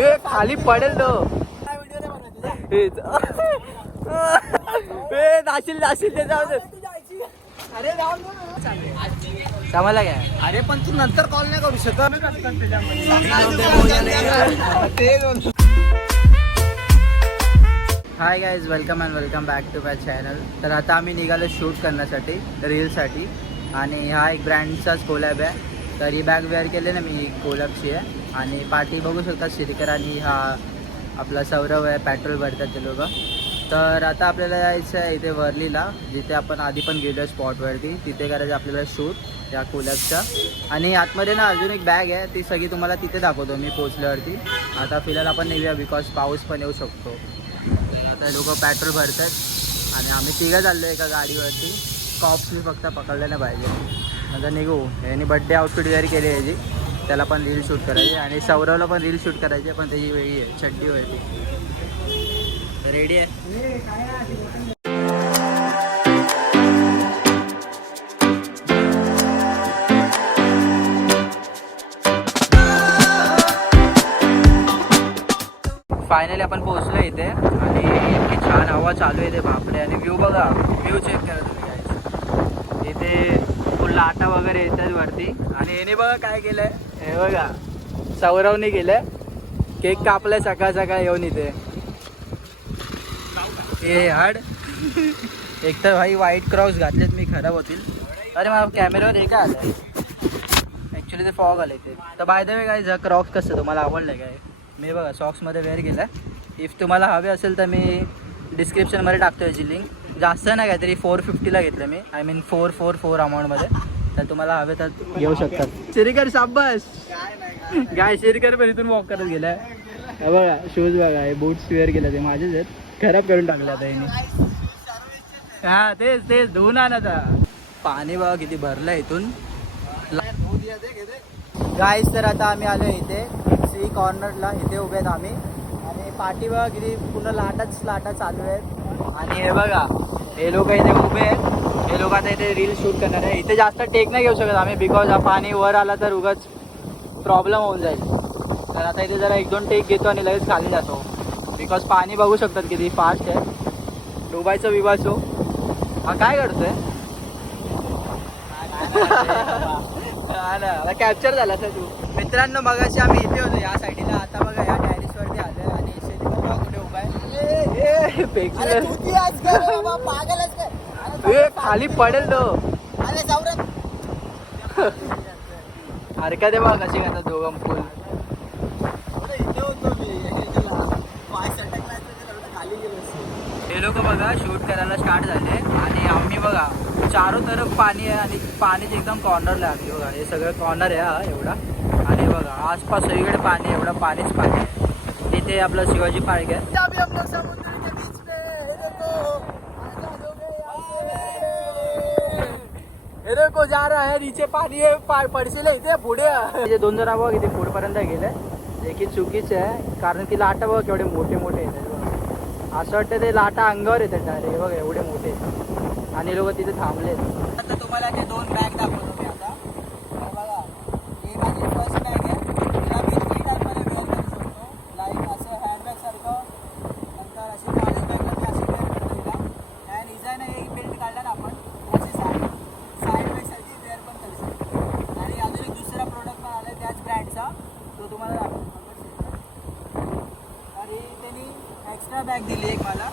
ए खाली पडेल तो. ए नाशील ते जाऊ दे. अरे. समजला काय? अरे पण तू नंतर कॉल नाही करू शकत. Hi guys welcome and welcome back to my channel तर आता आम्ही निघालो शूट करण्यासाठी रीलसाठी आणि हा एक ब्रँडचाच कोलॅब आहे. तर ही बॅग वेअर केली ना मी कोलपची आहे. आणि पाठी बघू शकता श्रीकर आणि हा आपला सौरव आहे पेट्रोल भरतात ते लोक. तर आता आपल्याला यायचं आहे इथे वर्लीला जिथे आपण आधी पण गेलो आहे स्पॉटवरती. तिथे करायचं आपल्याला शूट या कोलपचा आणि आतमध्ये ना अजून एक बॅग आहे ती सगळी तुम्हाला तिथे दाखवतो मी पोचल्यावरती आता फिलहाल आपण नेऊया बिकॉज पाऊस पण येऊ शकतो. आता लोक पेट्रोल भरतात. आणि आम्ही तिघं चाललो एका गाडीवरती. कॉप्सनी फक्त पकडलं नाही पाहिजे. आता निघू. यांनी बड्डे आउटफिट वेअर केली याची त्याला पण रील शूट करायची. आणि सौरवला पण रील शूट करायची पण त्याची वेगळी आहे. व्हायची रेडी आहे? फायनली आपण पोहोचलो इथे. आणि इतकी छान हवा चालू आहे ते बापरे. आणि व्ह्यू बघा. व्ह्यू चेक करा तुम्ही guys. इथे फुल लाटा वगैरे येतात वरती. आणि याने बघा काय केलंय. हे बघा. सौरवने केलंय. केक कापलाय सकाळ सकाळ येऊन इथे. हे हाड. एक तर भाई व्हाईट क्रॉस घातलेत मी खराब होतील. अरे मला कॅमेऱ्यावर हे काय आलं ॲक्च्युली ते फॉग आले ते. तर बाय द वे काय जर क्रॉक्स कसं तुम्हाला आवडलं काय? मी बघा सॉक्समध्ये वेअर केलाय. इफ तुम्हाला हवे असेल तर मी डिस्क्रिप्शनमध्ये टाकतो याची लिंक जास्त नाही काहीतरी फोर फिफ्टीला घेतलं मी. I mean four four four अमाऊंटमध्ये तर तुम्हाला हवे तर घेऊ शकतात. शिरीकर शाब्बास गाय शिरीकर पण इथून वॉक करत गेलाय. हे बघा शूज बघा हे बूट्स वेअर केले ते माझेच आहेत. खराब करून टाकले आता यांनी. हा तेच तेच धुवून आण आता. पाणी बघा किती भरलं इथून. गाईस तर आता आम्ही आलो इथे सी कॉर्नरला इथे उभे आहेत आम्ही. आणि पाठी बघा किती पूर्ण लाटाच लाटा चालू आहेत. आणि हे बघा हे लोक इथे उभे आहेत. हे लोक आता इथे रील शूट करणार आहे. इथे जास्त टेक नाही घेऊ शकत आम्ही बिकॉज पाणी वर आला तर उगाच प्रॉब्लेम होऊन जाईल. तर आता इथे जरा एक दोन टेक घेतो आणि लगेच खाली जातो. बिकॉज पाणी बघू शकतात किती फास्ट आहे. डुबायचा विवास हो काय करतोय? हा ना कॅप्चर झाला सर तू. मित्रांनो मगाशी आम्ही इथे होतो. या साईडला आता बघा या टॅरिस वरती आलोय आणि शेती कुठे उभा आहे? पेक्षी ए, खाली पडेल तो. अरे जाऊ रे हरकत आहे बघा कशी करतात दोघं फुल अरे. हे लोक बघा शूट करायला स्टार्ट झाले. आणि आम्ही बघा चारो तरफ पाणी आहे आणि पाणीच एकदम कॉर्नरला आहे. बघा हे सगळं कॉर्नर आहे हा एवढा. आणि बघा आसपास सगळीकडे पाणी एवढं पाणीच पाणी आहे. तिथे आपलं शिवाजी पार्क आहे अभी हम लोग समुद्र के बीच में ये देखो आजा लोगे यहाँ देखो जा रहा है नीचे पाणी आहे पडशील इथे पुढे आहे. दोन जण बघा किती पुढपर्यंत गेले। देखील चुकीचे आहे कारण की लाटा बघा केवढे मोठे मोठे येतात बघा असं वाटतं ते लाटा अंगावर येतात डायरेक्ट बघा एवढे मोठे आणि लोक तिथे थांबले आता तुम्हाला ते दोन बॅग दाखवतो मी आता हे बघा ही माझी फर्स्ट बॅग आहे तिला मी थ्री टाईपमध्ये वेअर करू शकतो लाईक असं हँडबॅग सारखं नंतर अशी कॉलेज बॅगला मी अशी वेअर करतो तिला आणि डिझाईन एक बेल्ट काढला ना आपण अशी साईड साईड बॅगसारखी वेअर पण करू शकतो आणि अजून एक दुसरा प्रोडक्ट पण आला त्याच ब्रँडचा तो तुम्हाला दाखवतो तर ही त्यांनी एक्स्ट्रा बॅग दिली एक मला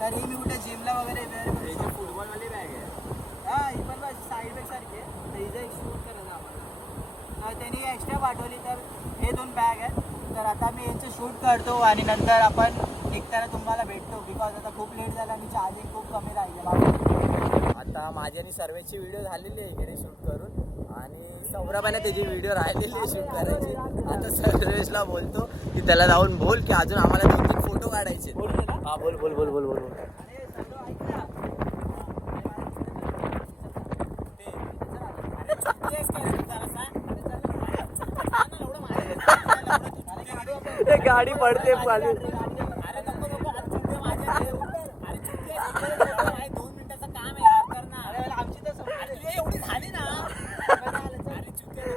तर ही मी कुठे जिमला वगैरे वेअर करू शकतो फुटबॉलवाली बॅग आहे हां ही पण बस साईड बॅग सारखी आहे तर हिचं एक शूट करायचं आम्हाला तर त्यांनी एक्स्ट्रा पाठवली तर हे दोन बॅग आहेत. तर आता मी यांचं शूट करतो आणि नंतर आपण निघताना तुम्हाला भेटतो. बिकॉज आता खूप लेट झाला आणि चार्जिंग खूप कमी राहिले आता माझी आणि सर्वेची व्हिडिओ झालेली आहे इकडे शूट करून. आणि सौरभाने त्याची व्हिडिओ राहिलेली आहे शूट करायची. आता सर्वेशला बोलतो की त्याला जाऊन बोल की अजून आम्हाला दोन तीन फोटो काढायचे हा बोल बोल बोल बोल बोल बोल. गाडी पडते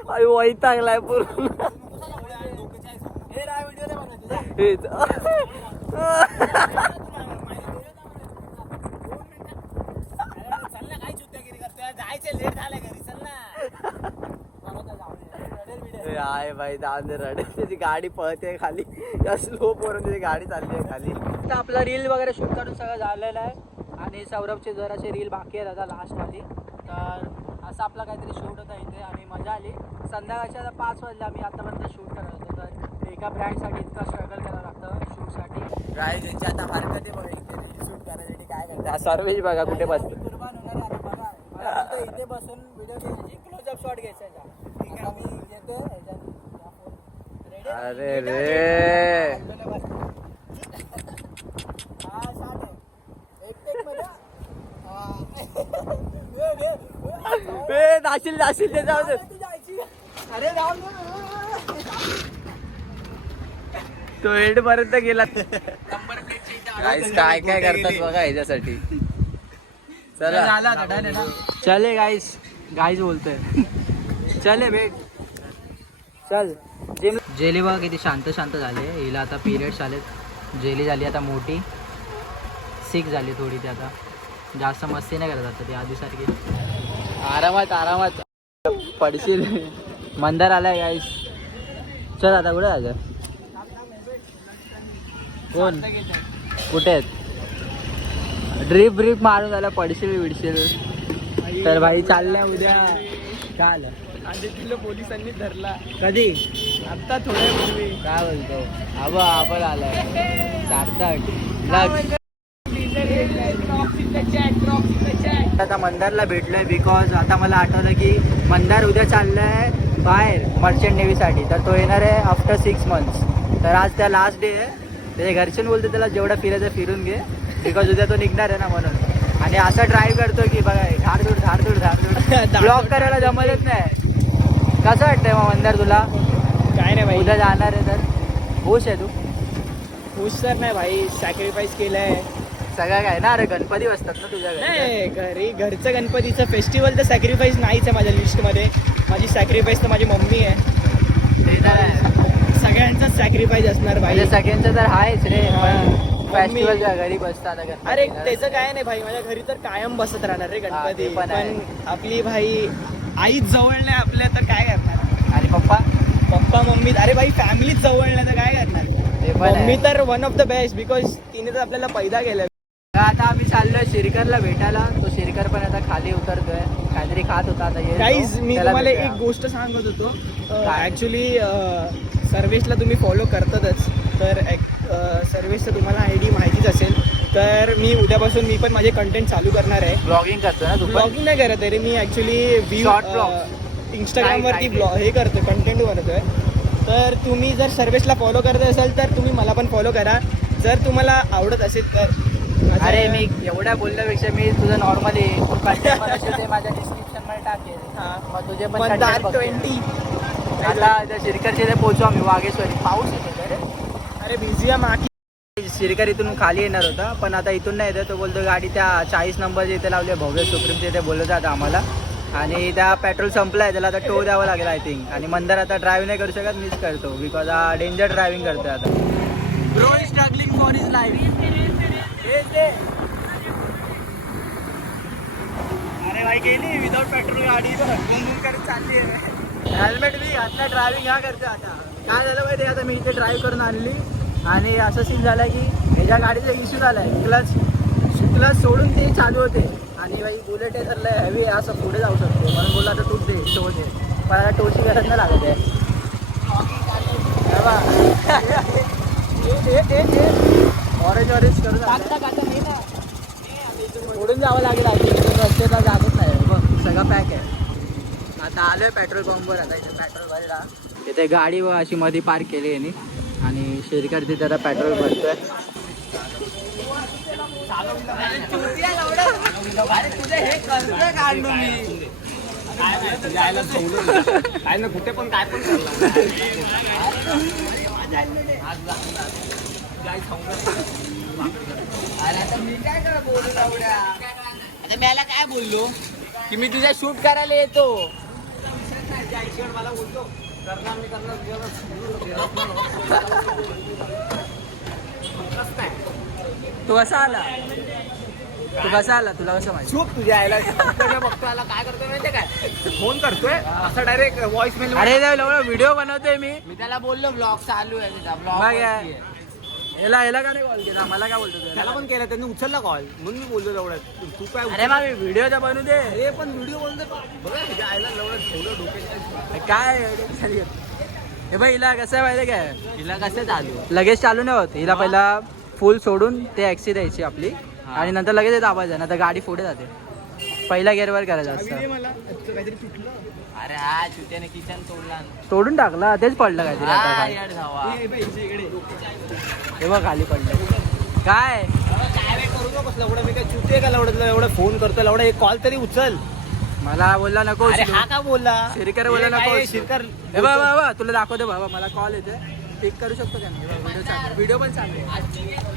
अरे वैतागलाय पूर्ण हेच. हे दे रडे त्याची गाडी पळते खाली. या स्लो पोरून त्याची गाडी चालली आहे खाली. आता आपला रील वगैरे शूट करून सगळं झालेलं आहे. आणि सौरभचे जराचे रील बाकी आहेत आता लास्टवाली तर असं आपला काहीतरी शूट होता इथे. आणि मजा आली. संध्याकाळच्या आता पाच वाजले. आम्ही आतापर्यंत शूट करत होतो. तर एका ब्रँडसाठी इतकं स्ट्रगल करावं लागतं शूटसाठी यांची आता हरकत आहे बघा शूट करायसाठी काय करतात सर्वेश बघा कुठे बसतो. कुर्बान होणार आहे बघा. इथे बसून व्हिडिओ घ्यायची क्लोजअप शॉट घ्यायचा याचा. आता मी घेतो ह्याच्यात या phone. Ready? अरे रे. ए जाशील जाशील ते जाऊ दे. अरे दे. तो एड पर्यंत गेला. गाईस काय काय करतात बघा ह्याच्यासाठी. चला चले. गाईस गाईज बोलतोय. चले भेट चल. जेली जेली बघा किती शांत शांत झाली आहे. हिला आता पिरियड्स आलेत जेली झाली आता मोठी. सिक झाली थोडी ती आता. जास्त मस्ती नाही करत आता ती आधीसारखी आरामात आरामात. पडशील. मंदार आलाय गाईस चल आता कुठे जायचं कोण? कुठे आहेत? ड्रीप ड्रीप मारून झाला. पडशील विडशील. तर भाई चालल्या उद्या. काय आलं पोलिसांनी धरला. कधी? आता थोड्या पूर्वी. काय बोलतो? आबा आपण आलाय. सार्थक लक्ष. आता मंदारला भेटलोय बिकॉज आता मला आठवलं की मंदार उद्या चाललाय बाहेर मर्चंट नेव्हीसाठी तर तो येणार आहे आफ्टर सिक्स मंथ्स तर आज त्या लास्ट डे आहे. त्याचे घरचे बोलते त्याला जेवढं फिरायचं फिरून घे. बिकॉज उद्या तो निघणार आहे ना म्हणून. आणि असा ड्राईव्ह करतो की बघा झाडझूड झाडझूड झाडझूड ब्लॉक करायला जमतच नाही. कसं वाटतंय मग मंदार तुला? काय नाही भाई. उद्या जाणार आहे तर. खुश आहे तू. खुश तर नाही भाई. सॅक्रिफाईस केलंय. सगळं काय ना अरे गणपती बसतात ना तुझ्या घरी. नाही घरी घरचं गणपतीचं फेस्टिवल तर सॅक्रिफाईस नाहीच आहे माझ्या लिस्टमध्ये माझी सॅक्रिफाईस तर माझी मम्मी आहे. ते तर आहे. सगळ्यांचाच सॅक्रिफाईस असणार भाई. म्हणजे सगळ्यांचं तर आहेच रे हा. फेस्टिवलच्या घरी बसतात गणपती. अरे त्याचं काय नाही भाई. माझ्या घरी तर कायम बसत राहणार रे हा, ते गणपती. पण आहे. पण आपली भाई आईच जवळ नाही आपल्या तर काय करणार? आणि पप्पा? पप्पा मम्मी अरे भाई फॅमिलीच जवळ नाही तर काय करणार. मम्मी तर one of the best because तिने तर आपल्याला पैदा केलं आता आम्ही चाललोय शिरकरला भेटायला तो शिरकर पण आता खाली उतरतोय काहीतरी खात होता आता गाईज. मी तुम्हाला. एक गोष्ट सांगत होतो? ऍक्च्युली सर्व्हिसला तुम्ही फॉलो करतातच तर सर्व्हिसचं तुम्हाला आय डी माहितीच असेल तर मी उद्यापासून मी पण माझे कंटेंट चालू करणार आहे ब्लॉगिंग करतो ना ब्लॉगिंग नाही करत रे मी ऍक्च्युली vlogs. इंस्टाग्रामवरती ब्लॉग हे करतो कंटेंट बनवतोय तर तुम्ही जर सर्व्हिसला फॉलो करत असाल तर तुम्ही मला पण फॉलो करा. जर तुम्हाला आवडत असेल तर. अरे मी एवढ्या बोलण्यापेक्षा मी तुझं नॉर्मली माझ्या डिस्क्रिप्शनमध्ये टाकेल. हा. मग तुझे पण. ट्वेंटी आता पोहोचू आम्ही. वागेश्वरी पाऊस येतो रे? अरे बिझी आहे माकी शिरकर इथून खाली येणार होता पण आता इथून नाही येतो तो बोलतो गाडी त्या चाळीस नंबर इथे लावली भव्य सुप्रीमच्या इथे बोलत आता आम्हाला. आणि त्या पेट्रोल संपलाय त्याला आता टो द्यावं लागेल आय थिंक आणि मंदार आता ड्राईव्ह नाही करू शकत मीच करतो. बिकॉज हा डेंजर ड्रायव्हिंग करतोय आता. Bro struggling for is life अरे भाई गेली. विदाउट पेट्रोल गाडी. घुमघुम करत चालली आहे. हेल्मेट मी घातला ड्रायव्हिंग हा करतो आता. काय झालं माहिती आता मी इथे ड्राईव्ह करून आणली. आणि असं सीन झालं की ह्याच्या गाडीचा इश्यू झालाय क्लच क्लच सोडून ते चालू होते. आणि भाई बुलेट आहे तर लय हेवी आहे असं पुढे जाऊ शकतो. म्हणून बोलला आता तूच दे टो दे. पण आता टोची गरज नाही लागत आहे. ऑरेंज ऑरेंज करून पुढून जावं लागेल आधी. रस्त्याला जागच नाही. बघ सगळं पॅक आहे. आता आलोय पेट्रोल पंपवर आता इथे पेट्रोल भरला इथे गाडी व अशी मध्ये पार्क केली यांनी. आणि शेरकर तिथे आता पेट्रोल भरतोय. काय ना कुठे पण काय पण आता मला काय बोललो? की मी तुझ्या शूट करायला येतो. मला बोलतो करणार मी करणार तू कसा आला? तू कसा आला? तुला कसं माहिती? चूप तुझ्या आयला बघतो आला काय करतोय माहितीये काय? फोन करतोय. असा डायरेक्ट व्हॉइस मेल अरे व्हिडिओ बनवतोय मी. मी त्याला बोललो ब्लॉग चालू आहे तुझा काय? याला याला का नाही कॉल केला? मला काय बोलतो त्याला? पण केला त्यांनी उचलला कॉल म्हणून मी बोललो लवड्यात तू काय अरे मग व्हिडिओ तर बनवू दे. अरे पण व्हिडिओ बोलतो बघा तुझ्या आईला लवड्यात ठेवलं काय हे बाई हिला कसं आहे माहिती काय? तिला कसं चालू लगेच चालू नाही होत. हिला पहिला फुल सोडून ते ऍक्सी द्यायची आपली. आणि नंतर लगेच दाबायचं ना तर गाडी पुढे जाते. पहिला गेअरवर करायचं असतं. मला. काहीतरी तुटलं अरे हा चुत्याने किचन तोडला. तोडून टाकला तेच पडलं काहीतरी हा, काय. यार धावा. बघ खाली पडलं. काय? एवढं फोन करतो लवडं एक कॉल तरी उचल. मला बोलला नको. हा का बोलला? शिरकर बोलला नको. शिरकर. हे तुला दाखवतो बाबा मला कॉल येते पिक करू शकतो का व्हिडिओ पण चालू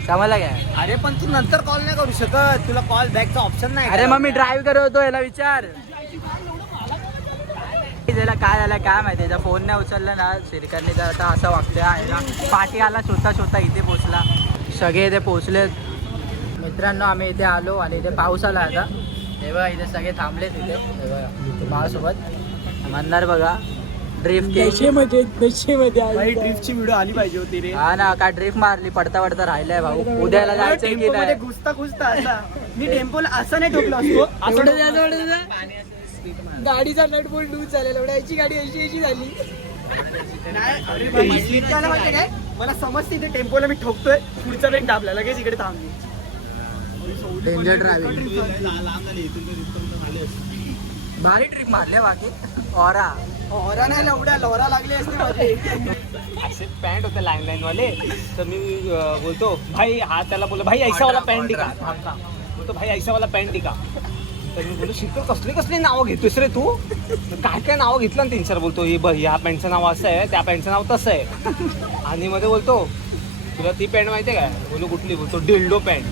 समजला काय अरे पण तू नंतर कॉल नाही करू शकत. तुला कॉल बॅकचा ऑप्शन नाही अरे मग मी ड्राईव्ह करत होतो याला विचार. त्याला काय झालं काय माहिती? त्याचा फोन नाही उचलला ना. शिरकरने तर आता असं वागतोय आहे ना. पाठी आला स्वतः स्वतः इथे पोचला सगळे इथे पोचले मित्रांनो आम्ही इथे आलो आणि इथे पाऊस आला आता. हे बघा इथे सगळे थांबलेत इथे. हे बघा माझ्यासोबत म्हणणार बघा. ड्रिफ्ट नशेमध्ये नशेमध्ये भाई ट्रिपची व्हिडिओ आली पाहिजे होती रे. हा ना काय ड्रिफ्ट मारली पडता पडता राहिलाय भाऊ. उद्याला जायचं की मध्ये नाही? घुसता घुसता असा मी टेम्पोला असं नाही ठोकलो असतो. असं. जास्त एवढं. गाडीचा नट बोल्ट लूज झालेला एवढ्या याची गाडी अशी अशी झाली. अरे भाई, काय? मला समजते इथे टेम्पोला मी ठोकतोय. पुढचा ब्रेक दाबला लगेच इकडे थांबली डेंजर ड्रायव्हिंग भारी ट्रिप मारले बाकी. ओरा ओरा नाही लवड्या लोरा लागली असते माझे. असे पॅन्ट होते लाईन लाईन वाले. तर मी बोलतो भाई हा त्याला बोललो भाई ऐसा वाला पॅन्ट दिका हा का? बोलतो भाई ऐसा वाला पॅन्ट दिका तर मी शिकतो कसली कसली नावं घेतोस रे तू? काय काय नावं घेतलं ना तीन चार बोलतो ही बघ ह्या पॅन्टचं नाव असं आहे त्या पॅन्टचं नाव तसं आहे. आणि मध्ये बोलतो तुला ती पॅन्ट माहिती आहे काय? बोललो कुठली? बोलतो डिल्डो पॅन्ट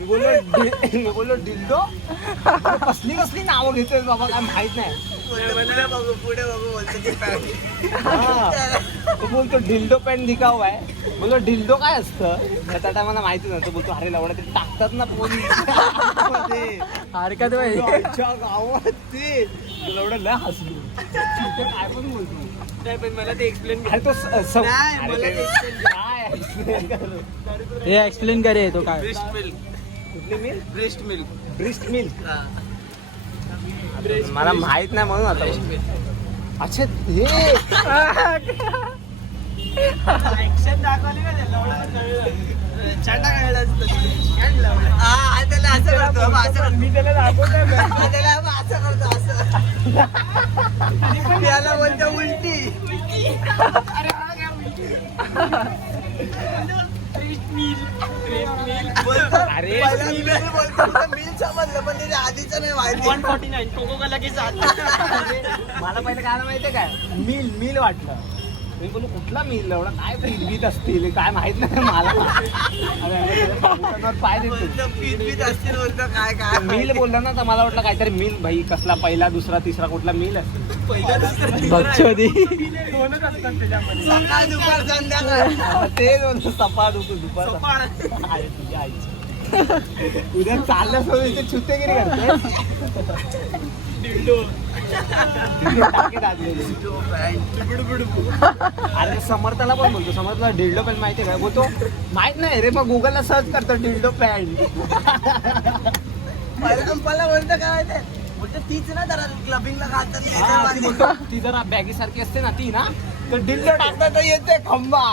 मी बोललो डि- मी बोललो डिल्डो? बोललो, कसली कसली नावं घेतोय बाबा काय माहीत नाही. पुढे बघू बोलतो हा. तो बोलतो डिल्डो पॅन्ट दिखाव आहे. बोललो डिल्डो काय असतं? त्या टायमाला माहिती नव्हतं. बोलतो अरे लवडा ते टाकतात ना पोरी. मध्ये. हरकत बाई? आमच्या गावात ते लवडा लय हसलो. ते काय पण बोलतो. पण मला ते एक्सप्लेन अरे तो स- स- नाही, अरे मला ते- ते काय explain करू? हे एक्सप्लेन करे तो काय? कुठली milk breast milk. Breast milk. मला माहीत नाही म्हणून आता अच्छा हे. ऍक्शन दाखवली का छाटा कळलं. हा त्याला असं करतो. बा, असं करतो. मी त्याला दाखवतो का? हा, त्याला बा, असं करतो असं. त्याला बोलतो उलटी. अरे. मला मिल समजलं पण त्याच्या आधीचं नाही माहिती. वन फॉर्टी नाईन कोको का मला पहिलं काय माहितीये काय? मिल मिल वाटलं. मी बोलू कुठला मिल एवढा? काय पीत असतील? काय माहीत नाही मला. पाय देतो. काय काय मिल बोलला ना तर मला वाटलं काहीतरी मिल भाई कसला पहिला दुसरा तिसरा कुठला मिल असेल पहिलं दुसरं बक्षोदी दोनच असतात त्याच्यामध्ये. सकाळ दुपार संध्याकाळ. ते दोन सपाट होतो दुपार तुझ्या आईची. उद्या चाललं सोडून इथे छुतेगिरी करते. अरे तो समर्थाला पण बोलतो समर्थला डिल्डो पॅन्ट माहिती आहे काय बोलतो माहीत नाही रे मग गुगलला सर्च करतो डिल्डो पॅन्ट पहिला अंपाला बोलतो काय बोलतो तीच ना जरा क्लबिंगला ती जरा बॅगी सारखी असते ना ती ना तर डिल्डो टाकता तर येते खंबा.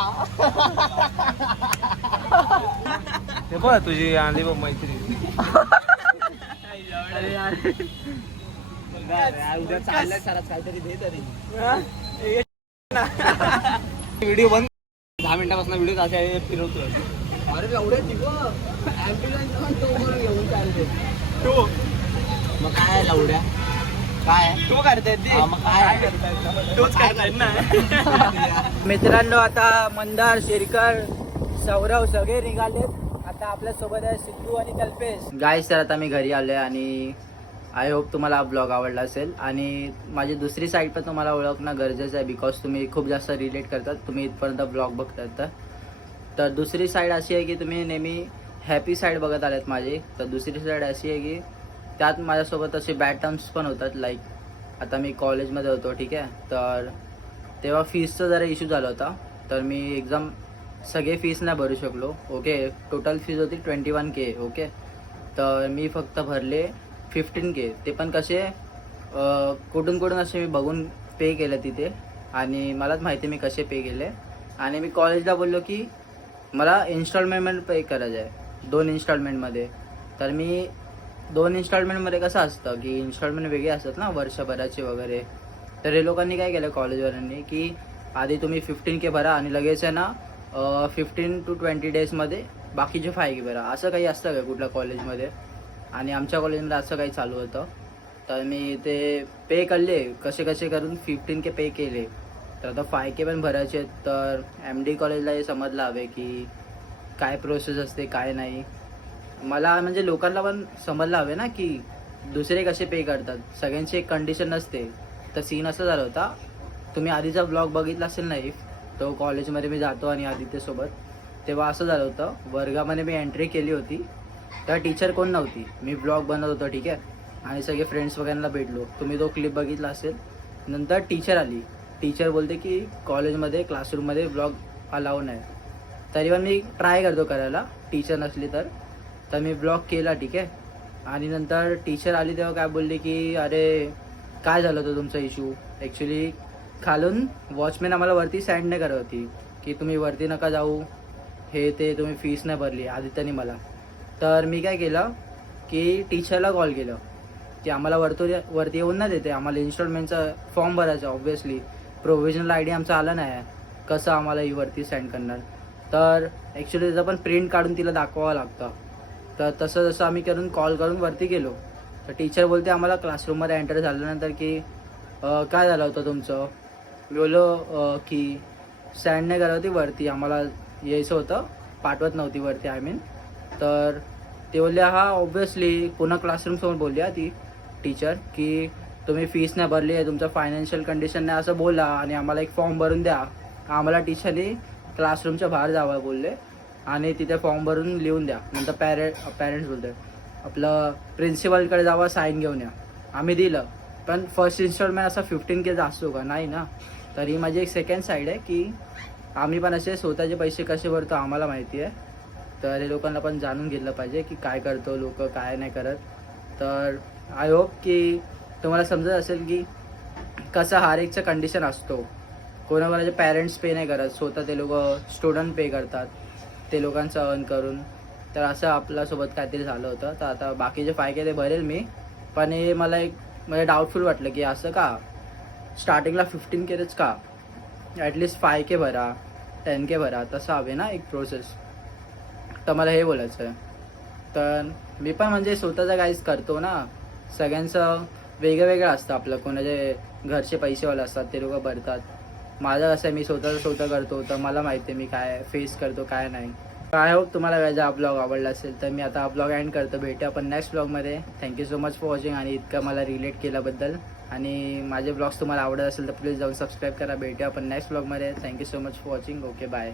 ते बघ तुझी आली बघ मैत्री. अरे यार. उद्या चाललंय सरात काहीतरी दे तरी व्हिडिओ बंद. दहा मिनिटापासून व्हिडिओ असे फिरवतोय अरे एवढे घेऊन चालते. तो. मग काय लवड्या काय तो करताय ते. मग काय? करतायत तोच करतायत ना. मित्रांनो आता मंदार शिरकर सौरव सगळे निघालेत. आता आपल्यासोबत आहे सिद्धू आणि कल्पेश. गाईस तर आता मी घरी आलोय आणि आय होप तुम्हाला हा ब्लॉग आवडला असेल. आणि माझी दुसरी साईड पण तुम्हाला ओळखणं गरजेचं आहे बिकॉज तुम्ही खूप जास्त रिलेट करतात. तुम्ही इथपर्यंत ब्लॉग बघतात तर. तर दुसरी साईड अशी आहे की तुम्ही नेहमी हॅपी साईड बघत आलेत माझी. तर दुसरी साईड अशी आहे की त्यात माझ्यासोबत असे बॅड टर्म्स पण होतात लाईक आता मी कॉलेजमध्ये होतो ठीक आहे. तर तेव्हा फीसचा जरा इश्यू झाला होता. तर मी एक्झाम सगळे फीस नाही भरू शकलो. ओके टोटल फीज होती ट्वेंटी वन के ओके तर मी फक्त भरले फिफ्टीन के ते पण कसे कुठून कुठून असे मी बघून पे केलं तिथे. आणि मलाच माहिती मी कसे पे केले. आणि मी कॉलेजला बोललो की मला इन्स्टॉलमेंट पे करायचं आहे दोन इन्स्टॉलमेंटमध्ये तर मी दोन इन्स्टॉलमेंटमध्ये कसं असतं की इन्स्टॉलमेंट वेगळे असतात ना वर्षभराचे वगैरे. तर हे लोकांनी काय केलं कॉलेजवाल्यांनी की आधी तुम्ही फिफ्टीन के भरा आणि लगेच आहे ना फिफ्टीन टू ट्वेंटी डेजमध्ये बाकीचे फाय के भरा. असं काही असतं का कुठल्या कॉलेजमध्ये आणि आमच्या कॉलेजमध्ये असं काही चालू होतं. तर मी ते पे करले कसे कसे करून फिफ्टीन के पे केले. तर आता फाय के पण भरायचे आहेत. तर एम डी कॉलेजला हे समजलं हवे की काय प्रोसेस असते काय नाही. मला म्हणजे लोकांना पण समजलं हवे ना की दुसरे कसे पे करतात. सगळ्यांची एक कंडिशन नसते. तर सीन असं झालं होता. तुम्ही आधीचा ब्लॉग बघितला असेल नाही तो कॉलेजमध्ये मी जातो आणि आदित्यसोबत तेव्हा असं झालं होतं. वर्गामध्ये मी एंट्री केली होती. त्या टीचर कोण नव्हती. मी ब्लॉग बनवत होतो ठीक आहे? आणि सगळे फ्रेंड्स वगैरेला भेटलो. तुम्ही तो क्लिप बघितला असेल. नंतर टीचर आली. टीचर बोलते की कॉलेजमध्ये क्लासरूममध्ये ब्लॉग अलाव नाही. तरी पण मी ट्राय करतो करायला. टीचर नसली तर. तर मी ब्लॉग केला ठीक आहे? आणि नंतर टीचर आली तेव्हा काय बोलली की अरे काय झालं होतं तुमचा इश्यू ॲक्च्युली खालून वॉचमॅन आम्हाला वरती सँड नाही करत होती की तुम्ही वरती नका जाऊ. हे ते तुम्ही फीस नाही भरली. आदित्यने मला. तर मी काय केलं की टीचरला कॉल केलं की आम्हाला वरतून वरती येऊन नाही देते. आम्हाला इन्स्टॉलमेंटचा फॉर्म भरायचा ऑब्व्हियसली प्रोव्हिजनल आय डी आमचा आला नाही. आहे कसं आम्हाला ही वरती सेंड करणार? तर ॲक्च्युली त्याचं पण प्रिंट काढून तिला दाखवावं लागतं. तर तसं जसं आम्ही करून कॉल करून वरती गेलो तर टीचर बोलते आम्हाला क्लासरूममध्ये एंटर झाल्यानंतर की काय झालं होतं तुमचं? मी बोललो की सँड नाही करत होती वरती. आम्हाला यायचं होतं. पाठवत नव्हती वरती आय मीन तर ते हा ऑब्व्हियसली पुन्हा क्लासरूमसमोर बोलली ती टीचर की तुम्ही फीस नाही भरली आहे तुमचं फायनान्शियल कंडिशन नाही असं बोला आणि आम्हाला एक फॉर्म भरून द्या. आम्हाला टीचरनी क्लासरूमच्या बाहेर जावं बोलले आणि तिथे फॉर्म भरून लिहून द्या. नंतर पॅरे पॅरेंट्स बोलते आपलं प्रिन्सिपलकडे जावा साईन घेऊन या. आम्ही दिलं. पण फर्स्ट इन्स्टॉलमेंट असा फिफ्टीन के असतो का नाही ना? तर ही माझी एक सेकंड साईड आहे की आम्ही पण असे स्वतःचे पैसे कसे भरतो आम्हाला माहिती आहे. तर हे लोकांना पण जाणून घेतलं पाहिजे की काय करतो लोक काय नाही करत. तर आय होप की तुम्हाला समजत असेल की कसं हर एकचं कंडिशन असतो. कोणाकोणाचे पॅरेंट्स पे नाही करत. स्वतः ते लोक स्टुडंट पे करतात. ते लोकांचं अर्न करून. तर असं आपल्यासोबत काहीतरी झालं होतं. तर आता बाकीचे फायदे ते भरेल मी. पण हे मला एक म्हणजे डाऊटफुल वाटलं की असं का? स्टार्टिंगला फिफ्टीन केच का? ॲटलिस्ट फाय के भरा टेन के भरा. तसं हवे ना एक प्रोसेस तर मला हे बोलायचं आहे तर मी पण म्हणजे स्वतःचा काहीच करतो ना. सगळ्यांचं वेगळं वेगळं असतं आपलं. कोणाचे म्हणजे घरचे पैसेवाले असतात ते लोक भरतात. माझं कसं आहे मी स्वतःचं स्वतः करतो. तर मला माहिती आहे मी काय फेस करतो काय नाही. आय होप तुम्हाला काय हा ब्लॉग आवडला असेल तर मी आता हा ब्लॉग एंड करतो. भेटू आपण नेक्स्ट ब्लॉगमध्ये thank you so much for watching आणि इतकं मला रिलेट केल्याबद्दल. आणि माझे ब्लॉग्स तुम्हाला आवडत असेल तर प्लीज जाऊन सबस्क्राईब करा. भेटू आपण नेक्स्ट ब्लॉगमध्ये thank you so much for watching okay bye